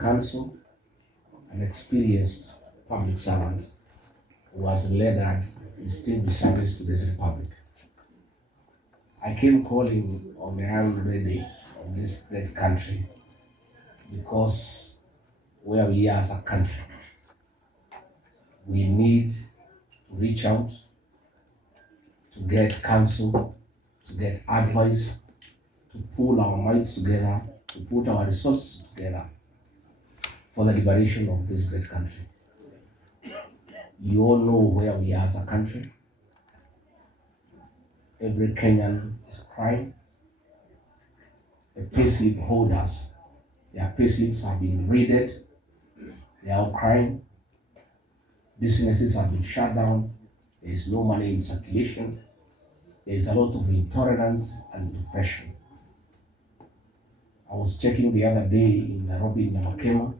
Council, an experienced public servant who has rendered distinguished service to this republic. I came calling on the Iron Lady of this great country because where we are as a country, we need to reach out, to get counsel, to get advice, to pull our minds together, to put our resources together for the liberation of this great country. You all know where we are as a country. Every Kenyan is crying. The payslip holders, their payslips have been raided. They are all crying. Businesses have been shut down. There is no money in circulation. There is a lot of intolerance and depression. I was checking the other day in Nairobi, in Nyamakema.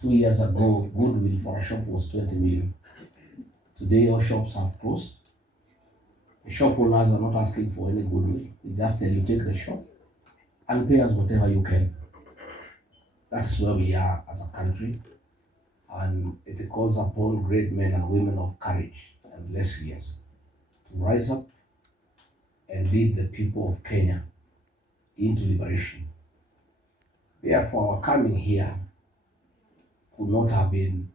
2 years ago, goodwill for a shop was 20 million. Today, all shops have closed. The shop owners are not asking for any goodwill. They just tell you, take the shop and pay us whatever you can. That's where we are as a country. And it calls upon great men and women of courage and resilience to rise up and lead the people of Kenya into liberation. Therefore, our coming here could not have been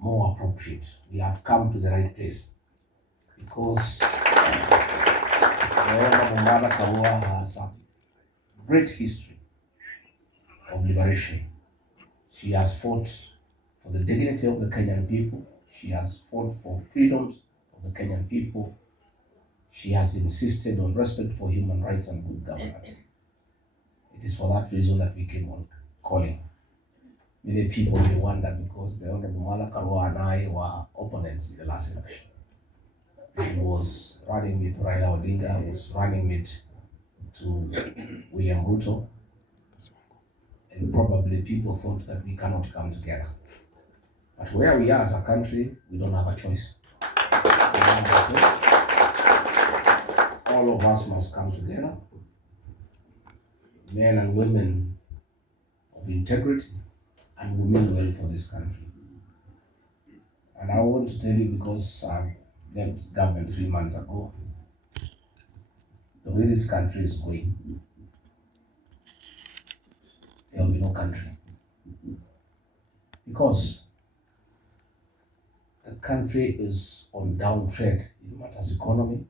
more appropriate. We have come to the right place because the Honorable Mother Karua has a great history of liberation. She has fought for the dignity of the Kenyan people. She has fought for freedoms of the Kenyan people. She has insisted on respect for human rights and good governance. It is for that reason that we came on calling. Many people may wonder because the Honorable Mother Karua and I were opponents in the last election. She was running mate to Raila Odinga, was running mate to William Ruto, and probably people thought that we cannot come together. But where we are as a country, we don't have a choice. All of us must come together, men and women of integrity and women well for this country. And I want to tell you, because I left government 3 months ago, the way this country is going, there will be no country. Because the country is on downtrend in matters economy,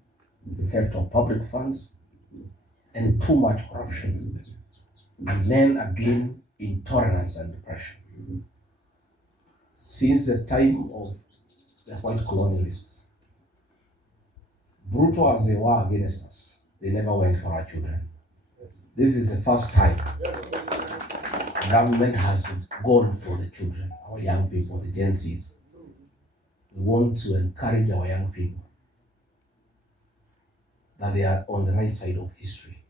the theft of public funds, and too much corruption. And then again, intolerance and depression. Since the time of the white colonialists, brutal as they were against us, they never went for our children. This is the first time the government has gone for the children, our young people, the Gen Zs. We want to encourage our young people that they are on the right side of history.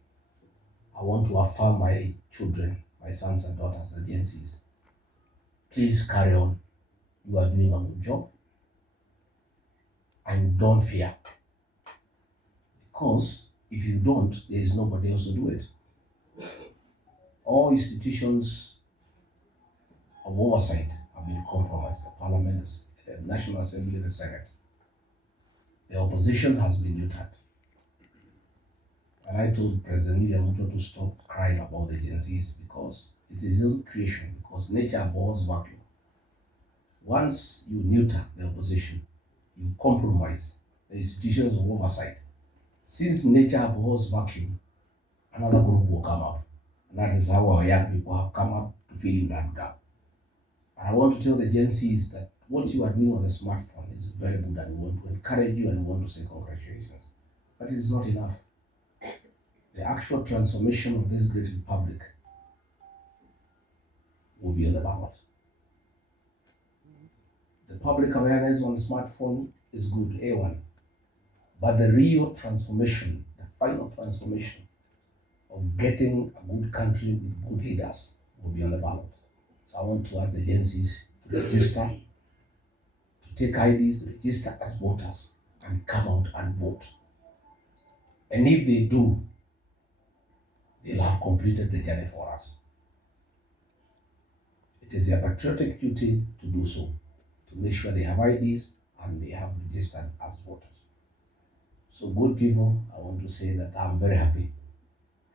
I want to affirm my children, my sons and daughters, the Gen Zs. Please carry on. You are doing a good job. And don't fear. Because if you don't, there is nobody else to do it. All institutions of oversight have been compromised. The Parliament, the National Assembly, the Senate. The opposition has been neutered. And I told President William Ruto to stop crying about the Gen Zs because it is his own creation, because nature abhors vacuum. Once you neuter the opposition, you compromise the institutions of oversight. Since nature abhors vacuum, another group will come up. And that is how our young people have come up to fill in that gap. And I want to tell the Gen Zs that what you are doing on the smartphone is very good, and we want to encourage you and we want to say congratulations. But it is not enough. The actual transformation of this great republic will be on the ballot. The public awareness on smartphone is good, A1. But the real transformation, the final transformation of getting a good country with good leaders will be on the ballot. So I want to ask the Gen Zs to register, to take IDs, register as voters, and come out and vote. And if they do, they'll have completed the journey for us. It is their patriotic duty to do so, to make sure they have IDs and they have registered as voters. So good people, I want to say that I'm very happy.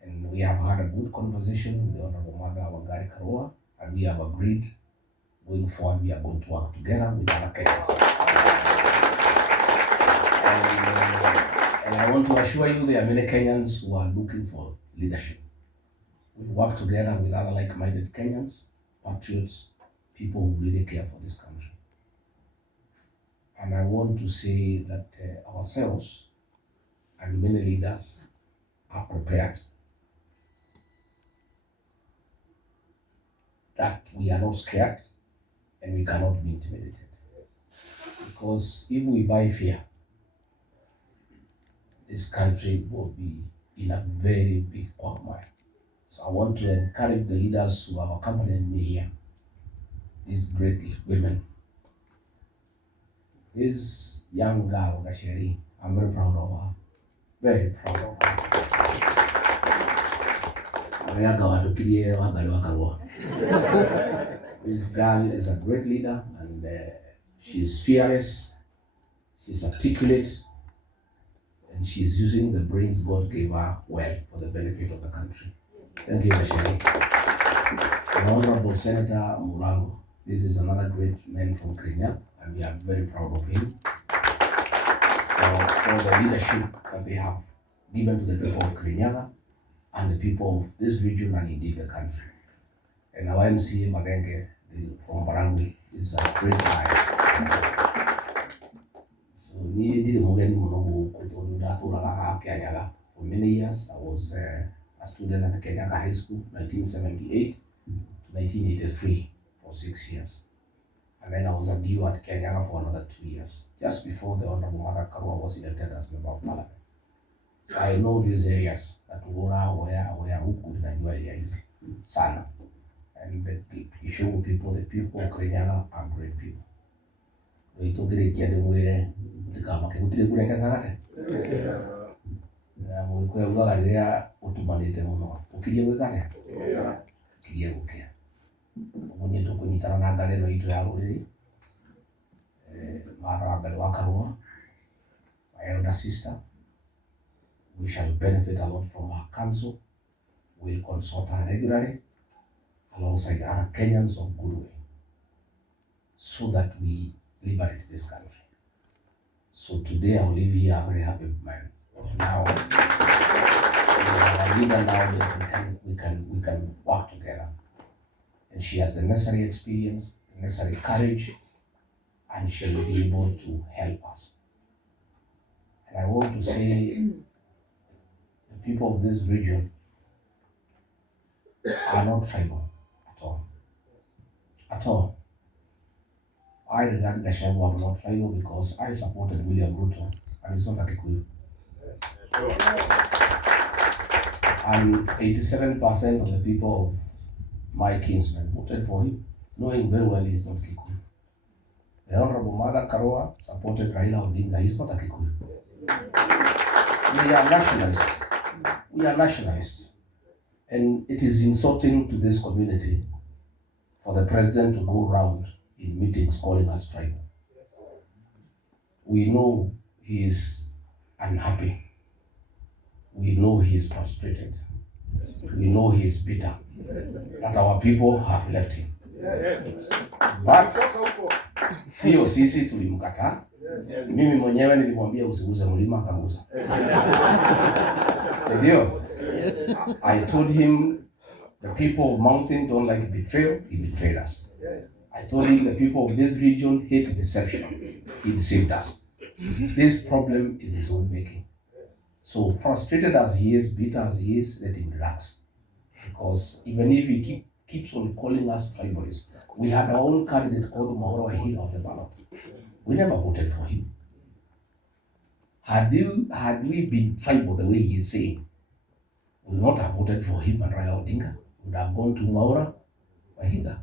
And we have had a good conversation with the Honorable Mother Wangari Karua, and we have agreed going forward we are going to work together with other Kenyans. And I want to assure you there are many Kenyans who are looking for leadership. We work together with other like-minded Kenyans, patriots, people who really care for this country. And I want to say that ourselves and many leaders are prepared, that we are not scared and we cannot be intimidated. Because if we buy fear, this country will be in a very big quagmire. So I want to encourage the leaders who have accompanied me here, these great women. This young girl, Gasheri, I'm very proud of her. Very proud of her. This girl is a great leader, and she's fearless, she's articulate, and she's using the brains God gave her well for the benefit of the country. Thank you, Asheri. The Honorable Senator Mulango, this is another great man from Kenya, and we are very proud of him for the leadership that they have given to the people of Kenya and the people of this region and indeed the country. And our MCA Magenge from Barangui is a great guy. So for many years I was a student at Kenyaga High School, 1978 to 1983 for 6 years. And then I was a DO at Kenyaga for another 2 years, just before the Honorable Mother Karua was elected as Member of Parliament. So I know these areas that where who could Najua areas sana. And you show people, the people of Kenyaga are great people. We took it at the way to come back to the good and we go there to manage them. Okay, we got it. Okay. When you took when you turn on that, you have already. Mother Karua, my elder sister. We shall benefit a lot from her counsel. We'll consult her regularly alongside other Kenyans of goodwill, so that we liberate this country. So today I'll leave here a very happy man. Now we have a leader now that we can work together. And she has the necessary experience, the necessary courage, and she will be able to help us. And I want to say the people of this region are not tribal at all. At all. I regard Gachagua not tribal because I supported William Ruto, and it's not a Kikuyu. And 87% of the people of my kinsmen voted for him, knowing very well he's not Kikuyu. The Honorable Mother Karua supported Raila Odinga, he's not a Kikuyu. We are nationalists. We are nationalists. And it is insulting to this community for the president to go around in meetings calling us tribal. We know he is unhappy. We know he is frustrated. We know he is bitter that our people have left him. But sio sisi tulimkataa. Mimi mwenyewe nilimwambia usiguze mlima akaguza. Ndio. I told him the people of mountain don't like betrayal, he betrayed us. I told him the people of this region hate deception, he deceived us. This problem is his own making. So frustrated as he is, bitter as he is, let him relax. Because even if he keeps on calling us tribalists, we had our own candidate called Mauro Hill on the ballot. We never voted for him. Had we been tribal the way he is saying, we would not have voted for him and Raila Odinga. We would have gone to Maura Wahiga.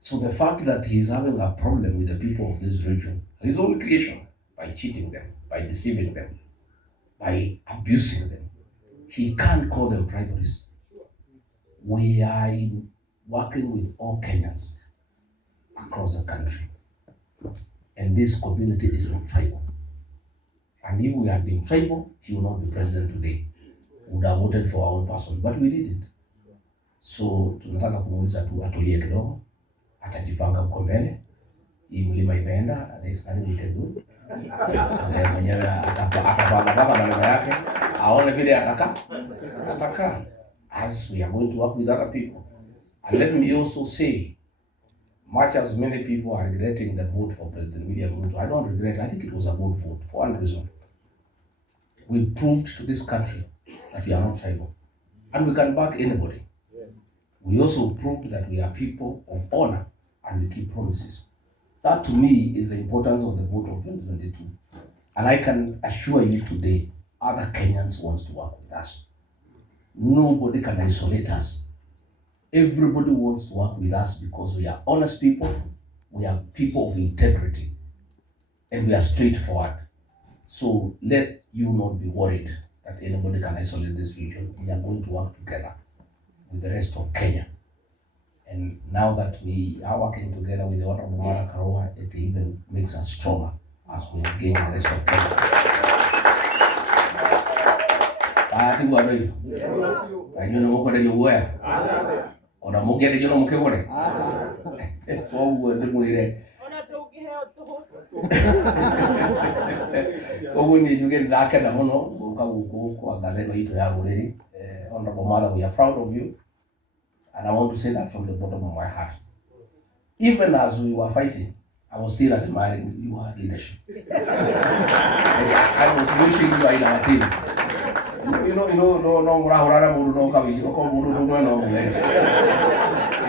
So the fact that he is having a problem with the people of this region, his own creation, by cheating them, by deceiving them, by abusing them, he can't call them tribalists. We are in working with all Kenyans across the country. And this community is not tribal. And if we had been tribal, he would not be president today. We would have voted for our own person, but we didn't. So tunataka kumuuliza tu atulie kidogo, atajipanga huko mbele. Hii mlima imeenda, there is nothing we can do. Mwenyewe atapanga maneno yake, aone vile ataka. As we are going to work with other people. And let me also say, much as many people are regretting the vote for President William Ruto, I don't regret. I think it was a good vote for one reason. We proved to this country that we are not tribal, and we can back anybody. We also proved that we are people of honor and we keep promises. That to me is the importance of the vote of 2022. And I can assure you today, other Kenyans want to work with us. Nobody can isolate us. Everybody wants to work with us because we are honest people, we are people of integrity, and we are straightforward. So let you not be worried that anybody can isolate this region. We are going to work together with the rest of Kenya. And now that we are working together with the Honorable Karua, it even makes us stronger as we engage the rest of Kenya. I think we are ready. I don't know what you wear. Or a mugget, you know, Mukore. Forward the way. Oh, we need to get dark and I don't know. Honorable Mother, we are proud of you. And I want to say that from the bottom of my heart. Even as we were fighting, I was still admiring your leadership. I was wishing you were in our team. It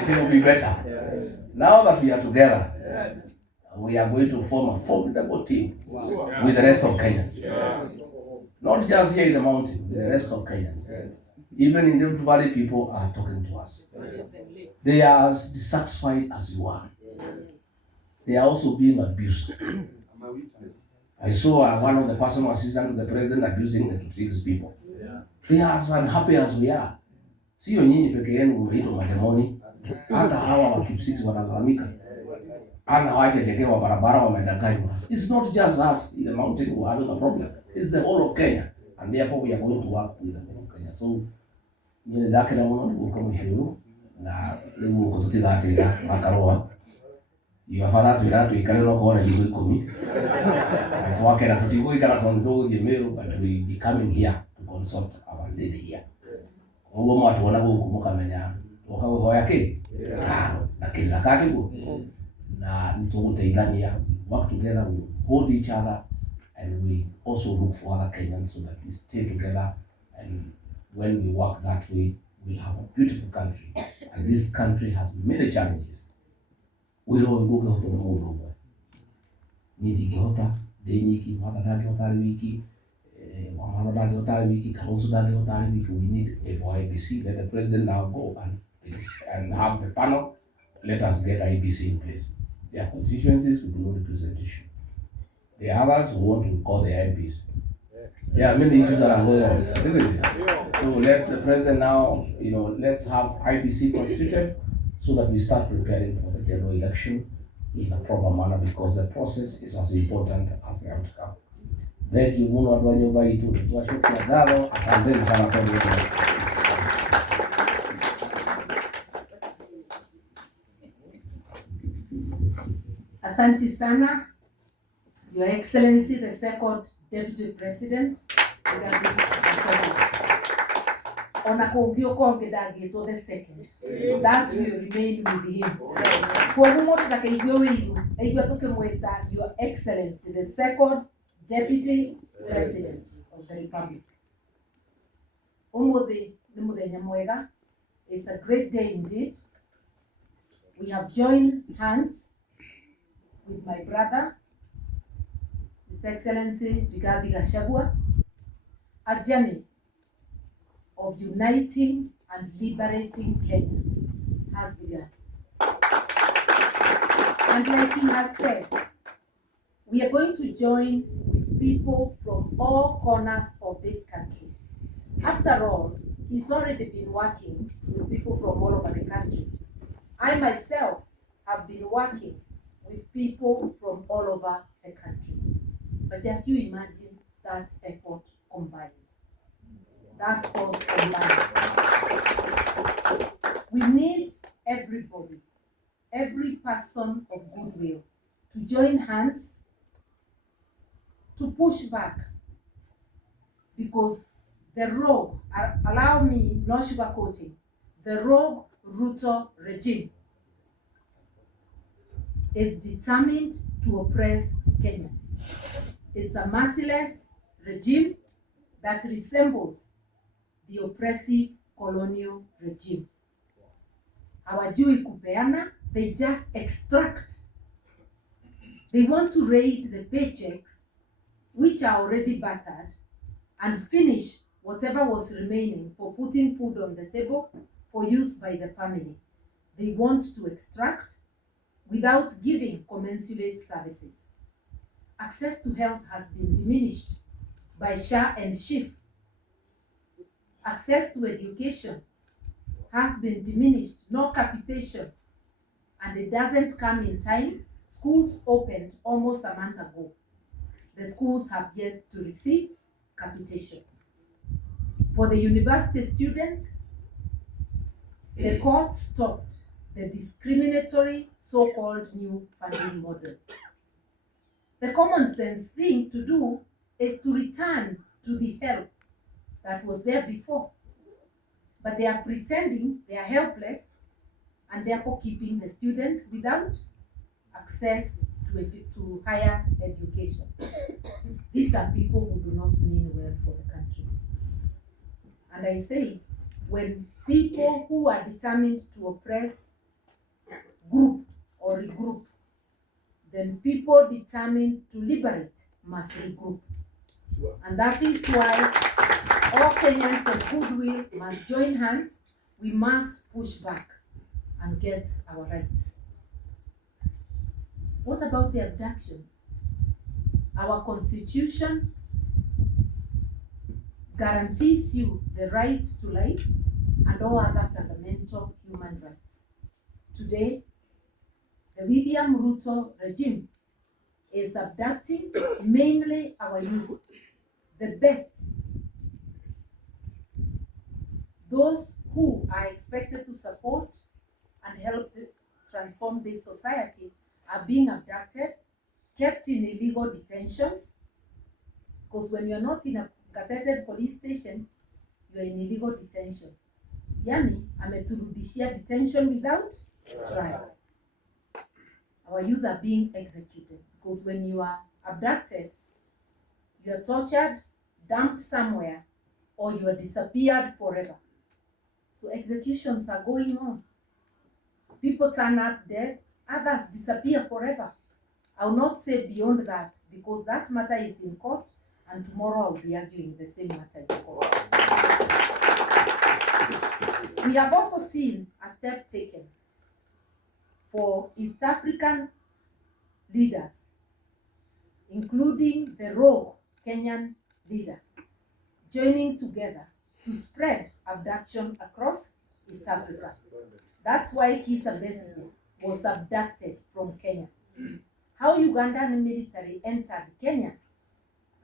will be better. Now that we are together, we are going to form a formidable team with the rest of Kenyans. Not just here in the mountain, with the rest of Kenyans. Even in the Valley, people are talking to us. They are as dissatisfied as you are. They are also being abused. I saw one of the personal assistants to the president abusing the six people. They are as unhappy as we are. Sio nyinyi peke yenu mmeitwa mademoni. Hata hawa wa Kipsix wanalalamika. Hana hawajajengewa barabara wamedanganywa. It's not just us in the mountain who are having a problem. It's the whole of Kenya. And therefore we are going to work with the whole of Kenya. So nyine dakira muno ndikuka mushiru na leo kututigate Karua. Iyo afara twira twikarira kone digo 10. Twakera tutigo ikara kondo thiemeru, but we be coming here to consult our lady here. Ugo mwatuona guku mukamenya okaguhoya ki na kila katigo na nituguteithania, work together, we hold each other, and we also look for other Kenyans so that we stay together. And when we work that way, we'll have a beautiful country. And this country has many challenges. We all go to the moon. Niti Gihota, Deniki, Mother Hotari Wiki, Mamma Hotari Wiki, Karosu Hotari Wiki. We need a IBC. Let the president now go and have the panel. Let us get IBC in place. There are constituencies with no representation. The others who want to call the MPs. There are many issues that are going on, isn't it? So let the president now, let's have IBC constituted so that we start preparing for the general election in a proper manner, because the process is as important as the outcome. Then you move on your way to the Gado, and then Sana. Asante sana, Your Excellency, the second Deputy President, Onakongio Kongedagi to the second. That will remain with him. Your Excellency, the second Deputy President of the Republic. It's a great day indeed. We have joined hands with my brother, His Excellency Riggy Gachagua, a journey of uniting and liberating Kenya has begun. And like he has said, we are going to join with people from all corners of this country. After all, he's already been working with people from all over the country. I myself have been working with people from all over the country. But just you imagine that effort combined. That force combined. We need everybody, every person of goodwill, to join hands to push back, because the rogue, allow me no sugarcoating, the rogue Ruto regime is determined to oppress Kenyans. It's a merciless regime that resembles the oppressive colonial regime. Hawajui kupeana, they just extract. They want to raid the paychecks, which are already battered, and finish whatever was remaining for putting food on the table for use by the family. They want to extract without giving commensurate services. Access to health has been diminished by SHA and SHIF. Access to education has been diminished, no capitation, and it doesn't come in time. Schools opened almost a month ago. The schools have yet to receive capitation. For the university students, the court stopped the discriminatory so-called new funding model. The common sense thing to do is to return to the help that was there before. But they are pretending they are helpless and therefore keeping the students without access to higher education. These are people who do not mean well for the country. And I say, when people who are determined to oppress group or regroup, then people determined to liberate must regroup. And that is why all Kenyans of goodwill must join hands. We must push back and get our rights. What about the abductions? Our constitution guarantees you the right to life and all other fundamental human rights. Today, the William Ruto regime is abducting mainly our youth, the best, those who are expected to support and help transform this society are being abducted, kept in illegal detentions, because when you're not in a gazetted police station, you're in illegal detention. Yani, ameturudishia detention without trial. Our youth are being executed, because when you are abducted, you are tortured, dumped somewhere, or you are disappeared forever. So executions are going on. People turn up dead, others disappear forever. I will not say beyond that, because that matter is in court, and tomorrow I will be arguing the same matter in court. We have also seen a step taken for East African leaders, including the rogue Kenyan leader, joining together to spread abduction across East Africa. That's why Kizza Besigye was abducted from Kenya. How Ugandan military entered Kenya,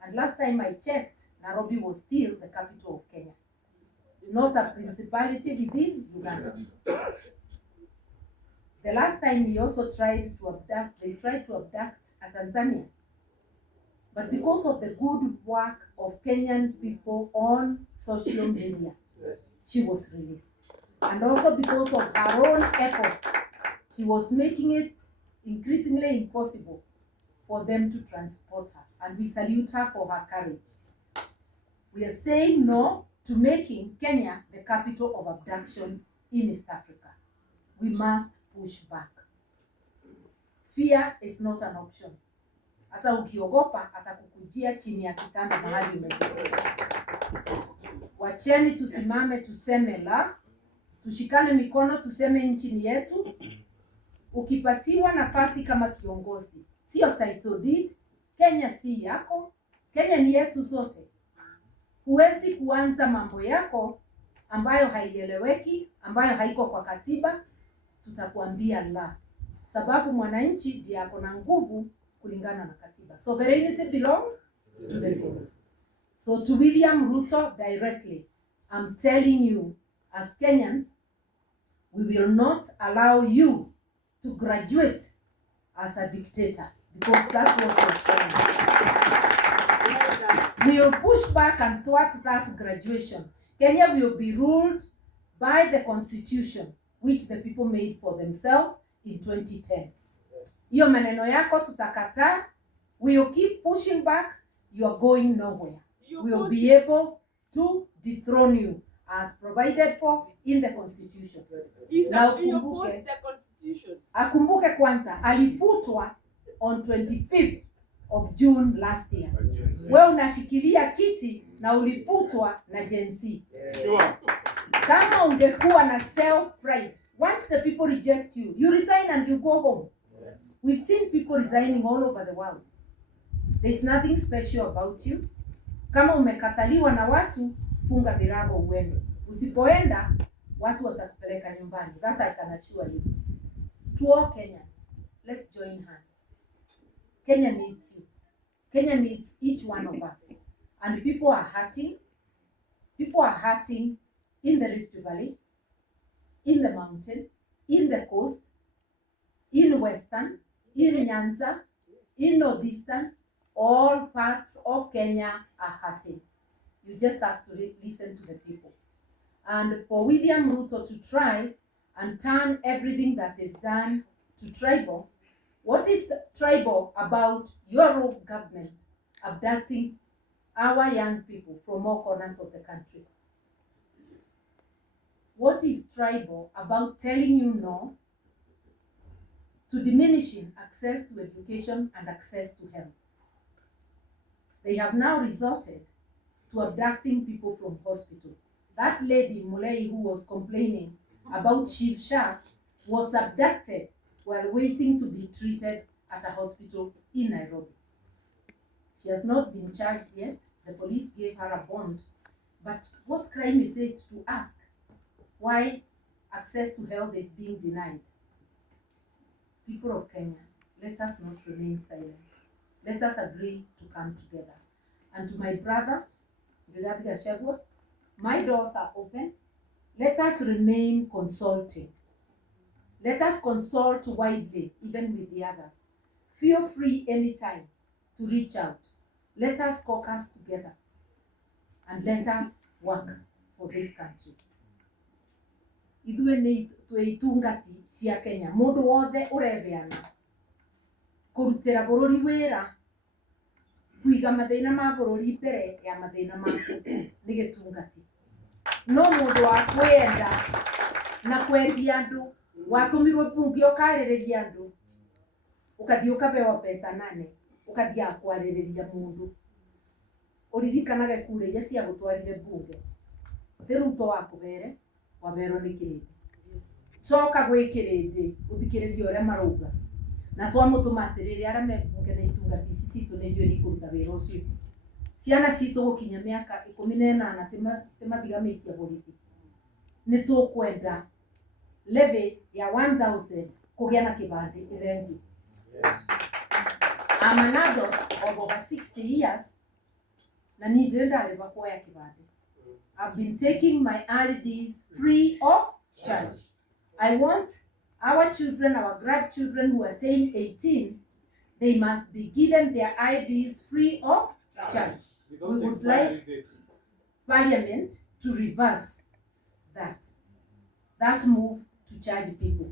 and last time I checked, Nairobi was still the capital of Kenya, not a principality within Uganda. The last time he also tried to abduct a Tanzania. But because of the good work of Kenyan people on social media, she was released. And also because of her own efforts, she was making it increasingly impossible for them to transport her. And we salute her for her courage. We are saying no to making Kenya the capital of abductions in East Africa. We must push back. Fear is not an option. Hata ukiogopa atakukujia chini ya kitanda mahali umeketi. Wacheni tusimame tuseme la, tushikane mikono tuseme nchi ni yetu. Ukipatiwa nafasi kama kiongozi, sio title deed, Kenya si yako, Kenya ni yetu zote. Huwezi kuanza mambo yako ambayo haieleweki, ambayo haiko kwa katiba, tutakuambia la, sababu mwananchi ndiye ako na nguvu kulingana na katiba. Sovereignty belongs to the people. So to William Ruto directly, I'm telling you, as Kenyans, we will not allow you to graduate as a dictator, because that's what you're trying. We'll push back and thwart that graduation. Kenya will be ruled by the constitution which the people made for themselves in 2010. Hiyo maneno yako tutakataa. We'll keep pushing back. You are going nowhere. We'll be able to dethrone you as provided for in the constitution. Now akumbuke kwanza alifutwa on 25th of June last year. Wewe unashikilia kiti na ulifutwa na Gen Z. Kama ungekuwa na self pride, once the people reject you, you resign and you go home. We've seen people resigning all over the world. There's nothing special about you. Kama umekataliwa na watu, funga virago uende. Usipoenda, watu watakupeleka nyumbani. That I can assure you. To all Kenyans, let's join hands. Kenya needs you. Kenya needs each one of us. And people are hurting. People are hurting in the Rift Valley, in the mountain, in the coast, in Western, in Nyanza, in Northeastern. All parts of Kenya are hurting. You just have to listen to the people. And for William Ruto to try and turn everything that is done to tribal, what is tribal about your own government abducting our young people from all corners of the country? What is tribal about telling you no to diminishing access to education and access to health? They have now resorted to abducting people from hospital. That lady, Mulei, who was complaining about Chief Shah, was abducted while waiting to be treated at a hospital in Nairobi. She has not been charged yet. The police gave her a bond. But what crime is it to ask why access to health is being denied? People of Kenya, let us not remain silent. Let us agree to come together. And to my brother, Riggy Gachagua, my doors are open. Let us remain consulting. Let us consult widely, even with the others. Feel free anytime to reach out. Let us caucus together and let us work for this country. Ithuĩ nĩ twĩtungati cia Kenya. Mũndũ wothe ũrebeana kũrutĩra bũrũri wĩra, kũiga mathĩna ma bũrũri mbere ya mathĩna maku nĩ gĩtungati. No mũndũ wa kwenda na kwendia andũ, watũmirwo bunge ũkarĩrĩria andũ, ũkathiĩ ũkabewa pesa 8, ũkathiĩ kwarĩrĩria mũndũ. Ũririkanage kura iria cia gũtwarire bunge. Ruto wakũbere waberwo nĩ kĩrĩndĩ. Coka gwĩ kĩrĩndĩ ũthikĩrĩrie ũrĩa marauga. Na twamũtũma atĩrĩrĩ arĩa me bunge na itungati ici citũ nĩ njũĩ ikũruta wĩra ũcio. Ciana citũ gũkinya mĩaka 18 timathigamĩtie borithi. Nĩ tũkwenda levy ya 1000 kũgĩa na kĩbandĩ ĩrendio. I'm an adult of over 60 years na niĩ ndarĩba kuoya kĩbandĩ. I've been taking my IDs free of charge. I want our children, our grandchildren who attain 18, they must be given their IDs free of charge. We would like Parliament to reverse that move to charge people.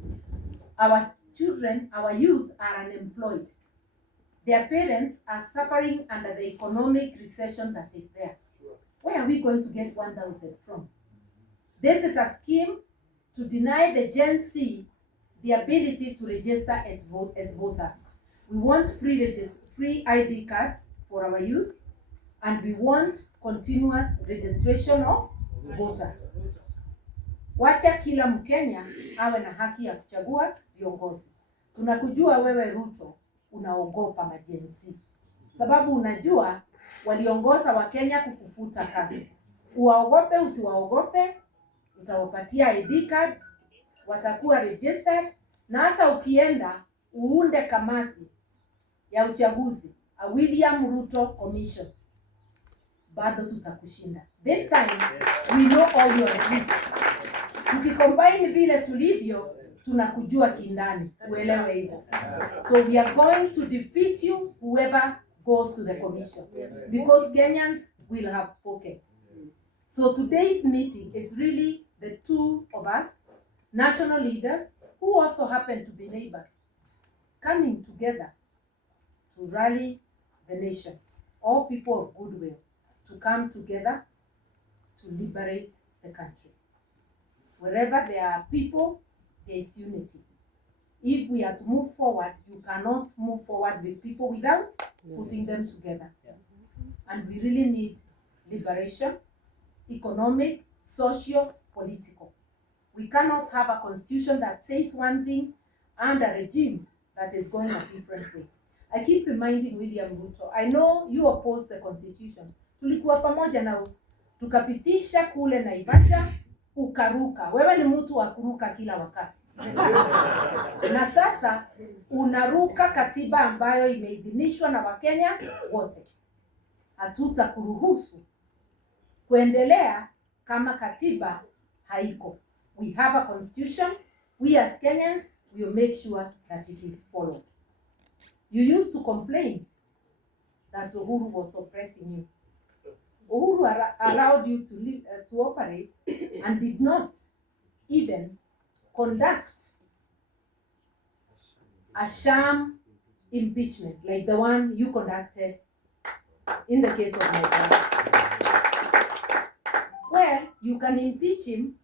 Our children, our youth are unemployed. Their parents are suffering under the economic recession that is there. Where are we going to get 1,000 from? This is a scheme to deny the Gen Z the ability to register as voters. We want free ID cards for our youth, and we want continuous registration of voters. Wacha kila Mkenya awe na haki ya kuchagua viongozi. Tunakujua wewe Ruto unaogopa majenzi, sababu unajua waliongoza Wakenya kukufuta kazi. Uwaogope usiwaogope, utawapatia ID cards, watakuwa registered, na hata ukienda uunde kamati ya uchaguzi, a William Ruto Commission, bado tutakushinda. This time we know all your tricks. Tukicombine vile tulivyo, tunakujua kindani, uelewe hivyo. So we are going to defeat you, whoever goes to the commission, because Kenyans will have spoken. So today's meeting is really the two of us, national leaders, who also happen to be neighbors, coming together to rally the nation, all people of goodwill, to come together to liberate the country. Wherever there are people, there is unity. If we are to move forward, you cannot move forward with people without putting them together. And we really need liberation, economic, social, political. We cannot have a constitution that says one thing and a regime that is going a different way. I keep reminding William Ruto, I know you oppose the constitution. Tulikuwa pamoja na tukapitisha kule Naivasha, ukaruka. Wewe ni mtu wa kuruka kila wakati. Na sasa unaruka katiba ambayo imeidhinishwa na Wakenya wote. Hatutakuruhusu kuendelea kama katiba haiko. We have a constitution. We as Kenyans will make sure that it is followed. You used to complain that Uhuru was oppressing you. Uhuru allowed you to live, to operate, and did not even conduct a sham impeachment like the one you conducted in the case of my brother. Well, you can impeach him,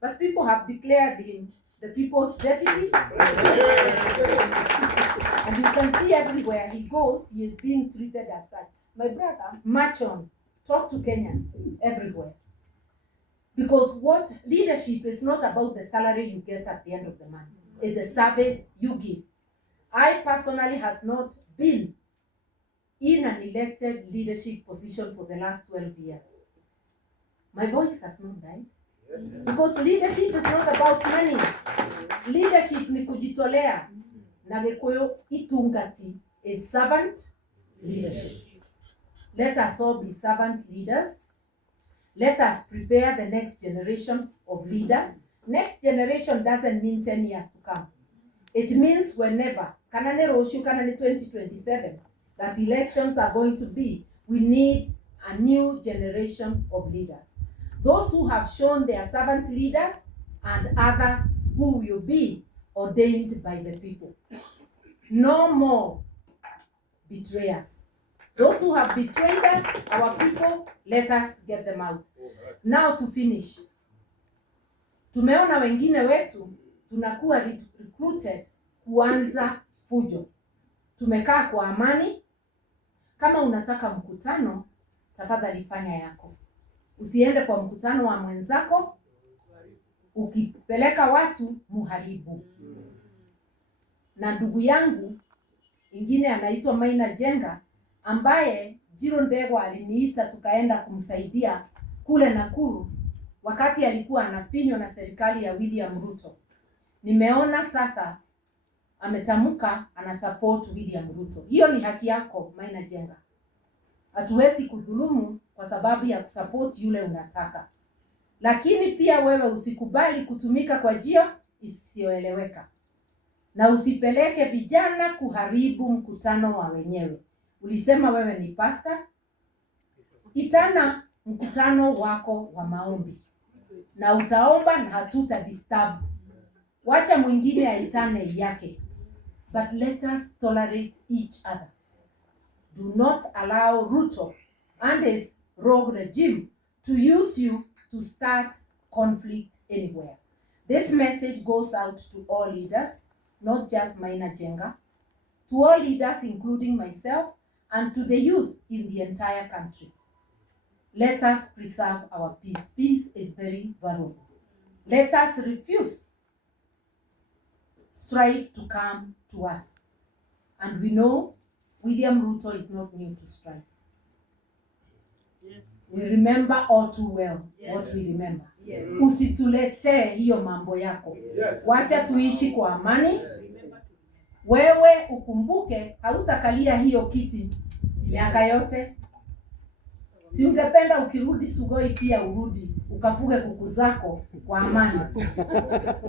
but people have declared him the people's deputy. And you can see everywhere he goes, he is being treated as such. My brother, march on. Talk to Kenyans everywhere. Because what leadership is not about the salary you get at the end of the month. It's the service you give. I personally has not been in an elected leadership position for the last 12 years. My voice has not died. Yes. Because leadership is not about money. Leadership ni kujitolea. Na Gikuyu itungati is servant leadership. Let us all be servant leaders. Let us prepare the next generation of leaders. Next generation doesn't mean 10 years to come. It means whenever, kanane roshu kanane 2027, that elections are going to be, we need a new generation of leaders. Those who have shown their servant leaders and others who will be ordained by the people. No more betrayers. Those who have betrayed us, our people, let us get them out. Now to finish. Tumeona wengine wetu tunakuwa recruited kuanza fujo. Tumekaa kwa amani. Kama unataka mkutano, tafadhali fanya yako. Usiende kwa mkutano wa mwenzako, ukipeleka watu muharibu. Na ndugu yangu ingine anaitwa Maina Jenga, ambaye Jiro Ndegwa aliniita tukaenda kumsaidia kule Nakuru wakati alikuwa anapinywa na serikali ya William Ruto. Nimeona sasa ametamuka ana support William Ruto. Hiyo ni haki yako, Maina Jenga. Hatuwezi kudhulumu kwa sababu ya kusupport yule unataka. Lakini pia wewe usikubali kutumika kwa njia isiyoeleweka. Na usipeleke vijana kuharibu mkutano wa wenyewe. Ulisema wewe ni pastor, itana mkutano wako wa maombi. Na utaomba na hatuta disturb. Wacha mwingine aitane yake. But let us tolerate each other. Do not allow Ruto and his rogue regime to use you to start conflict anywhere. This message goes out to all leaders, not just Maina Jenga, to all leaders including myself, and to the youth in the entire country. Let us preserve our peace. Peace is very valuable. Let us refuse strife to come to us. And we know William Ruto is not new to strife. Yes. We remember all too well what we remember. Usituletee hiyo mambo yako. Wacha tuishi kwa amani. Wewe ukumbuke hautakalia hiyo kiti miaka yote. Si ungependa ukirudi Sugoi pia urudi ukafuge kuku zako kwa amani.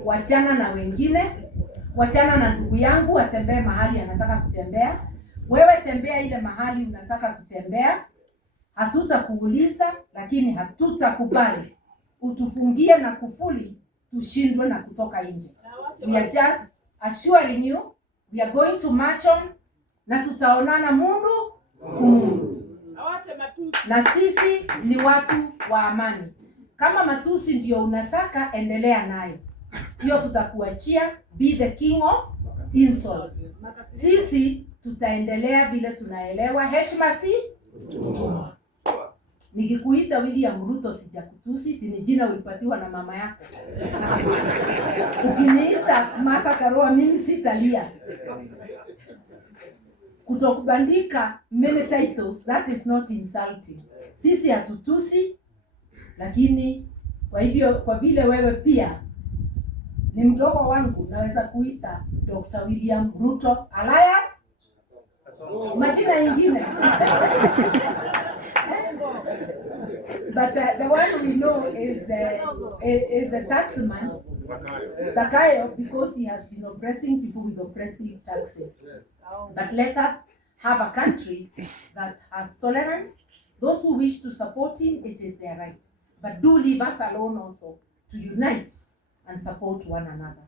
Wachana na wengine, wachana na ndugu yangu atembee mahali anataka kutembea. Wewe tembea ile mahali unataka kutembea. Hatutakuuliza, lakini hatutakubali utufungie na kufuli tushindwe na kutoka nje. We are just assuring you we are going to march on na tutaonana mundu kumundu. Na sisi ni watu wa amani. Kama matusi ndio unataka, endelea nayo. Hiyo tutakuachia, be the king of insults. Sisi tutaendelea vile tunaelewa heshima si utumwa. Nikikuita William Ruto sijakutusi, si ni jina ulipatiwa na mama yako. Ukiniita Martha Karua mimi sitalia. Kutokubandika many titles, that is not insulting. Sisi hatutusi, lakini kwa hivyo kwa vile wewe pia ni mdogo wangu, naweza kuita Dr. William Ruto alias majina ingine. But the one we know is the taxman, Zakayo, because he has been oppressing people with oppressive taxes. But let us have a country that has tolerance. Those who wish to support him, it is their right. But do leave us alone also to unite and support one another.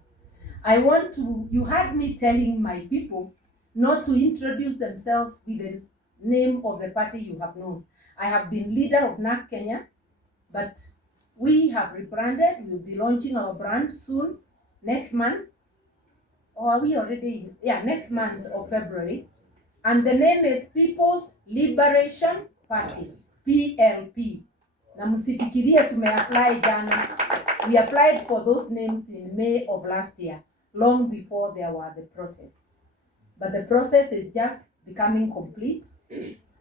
You heard me telling my people not to introduce themselves with the name of the party you have known. I have been leader of NAC Kenya, but we have rebranded. We will be launching our brand soon, next month. Or are we already? Yeah, next month of February. And the name is People's Liberation Party, PLP. Na msifikirie tumeapply jana. We applied for those names in May of last year, long before there were the protests. But the process is just becoming complete.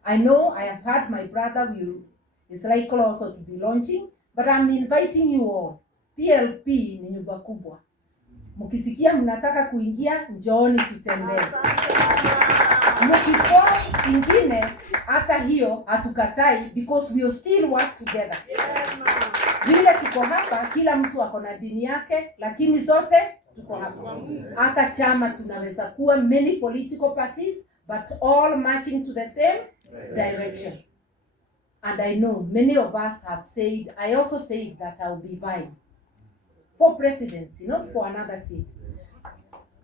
I know I have heard my brother is likely also to be launching, but I'm inviting you all. PLP ni nyumba kubwa. Mkisikia mnataka kuingia, njooni tutembee. Mkifo ingine hata hiyo hatukatai, because we will still work together. Vile tuko hapa, kila mtu ako na dini yake, lakini zote tuko hapa. Hata chama tunaweza kuwa many political parties, but all marching to the same direction. And I know many of us have said, I also said that I will be vying for presidency, not for another seat.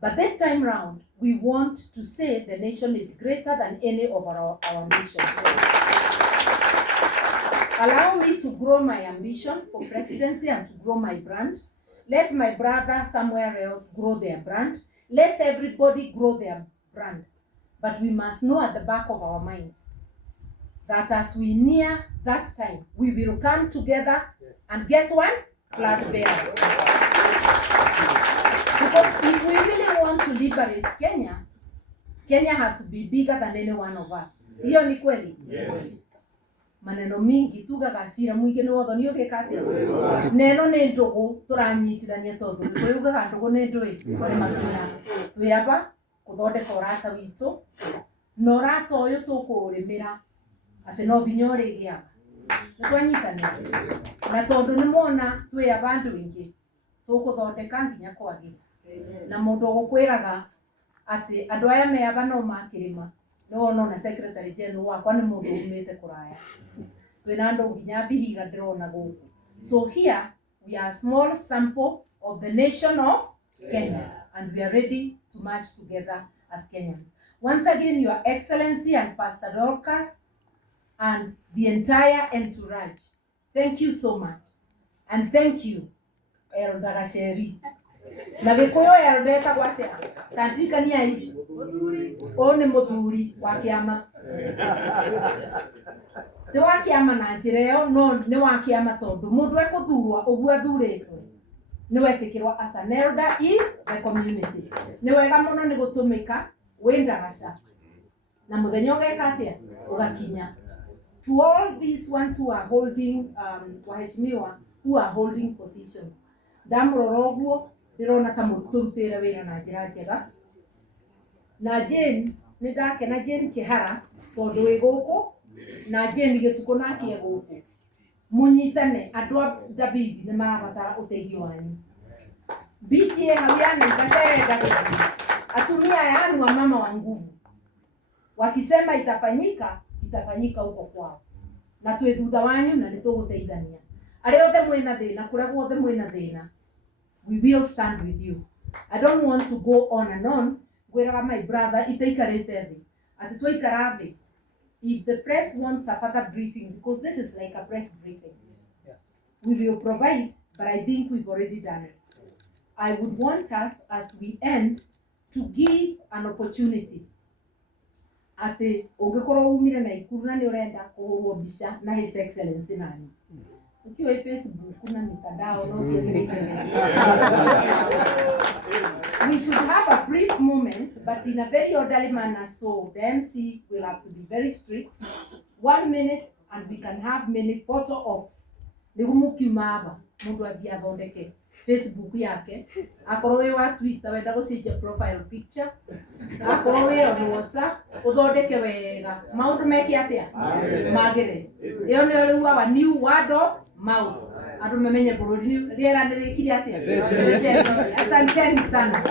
But this time round, we want to say the nation is greater than any of our nations. Allow me to grow my ambition for presidency and to grow my brand. Let my brother somewhere else grow their brand. Let everybody grow their brand. But we must know at the back of our minds that as we near that time, we will come together and get one flag bearer. Because if we really want to liberate Kenya, Kenya has to be bigger than any one of us. Hiyo ni kweli? Yes. Maneno mingi tugagacira mwingine wotho ni ugikate. Neno ni ndugu turanyitithania tondu ni ugaga ndugu ni ndui ni makinya. Tuyaba kuthondeka urata witu. No urata uyu tukurimira ati no binya urigia. Twanyitania. Na tondu ni mona tuyaba andu ingi tukuthondeka nginya kwagi. Na mundu gukwiraga ati andu aya me aba no makirima. No na secretary general wakwa ni mundu umite kuraya. Twina andu nginya bihiga ndirona guku. So here we are a small sample of the nation of Kenya, and we are ready to march together as Kenyans. Once again, Your Excellency and Pastor Dorcas and the entire entourage, thank you so much. And thank you, Elder Gasheri. Na Gikuyu Elder etagwo atia? Tandika ni ai? One muthuri wa kiama. Ti wa kiama na njira iyo, no ni wa kiama tondu mundu ekuthurwa uguo athuritwe. Ni wetikirwa as an elder in the community. Ni wega muno ni gutumika winda gaca. Na muthenya ugeka atia? Ugakinya. To all these ones who are holding waheshimiwa who are holding positions, ndamurora ũguo ndĩrona ta mũrutĩra wĩra na njĩra njega. Na Jane nĩ ndakena Jane Kĩhara tondũ wĩ gũkũ na Jane Gĩtukũ nake e gũkũ. Mũnyitane andũ a Dabibi nĩ marabatara ũteithio wanyu. BTA hawiana itaserenda gũthiĩ. Atumia yanu wa mama wa nguvu wakisema itafanyika huko kwao. Na twĩ thutha wanyu na nĩtũgũteithania. Arĩa othe mwĩna thĩna kũrĩa guothe mwĩna thĩna, we will stand with you. I don't want to go on and on. Gwĩraga my brother itaikarĩte thĩ. Atĩ twaikara thĩ. If the press wants a further briefing, because this is like a press briefing, we will provide, but I think we've already done it. I would want us, as we end, to give an opportunity. Ati ungekorwo umire na Ikuru na ni urenda kuhurwo mbica na His Excellency nani. Ukiwa Facebook na mitandao no usieleke. We should have a brief moment, but in a very orderly manner, so the MC will have to be very strict. 1 minute, and we can have many photo ops. Nigumukiumaba mundu athondeke Facebook yake, akorwo we wa Twitter wenda gucenjia profile picture, akorwo we on WhatsApp uthondeke wega, maundu meke atia magire. Iyo ni riu wa new word of mouth. Andu memenye bururi riera ni rikiri atia. Asanteni sana.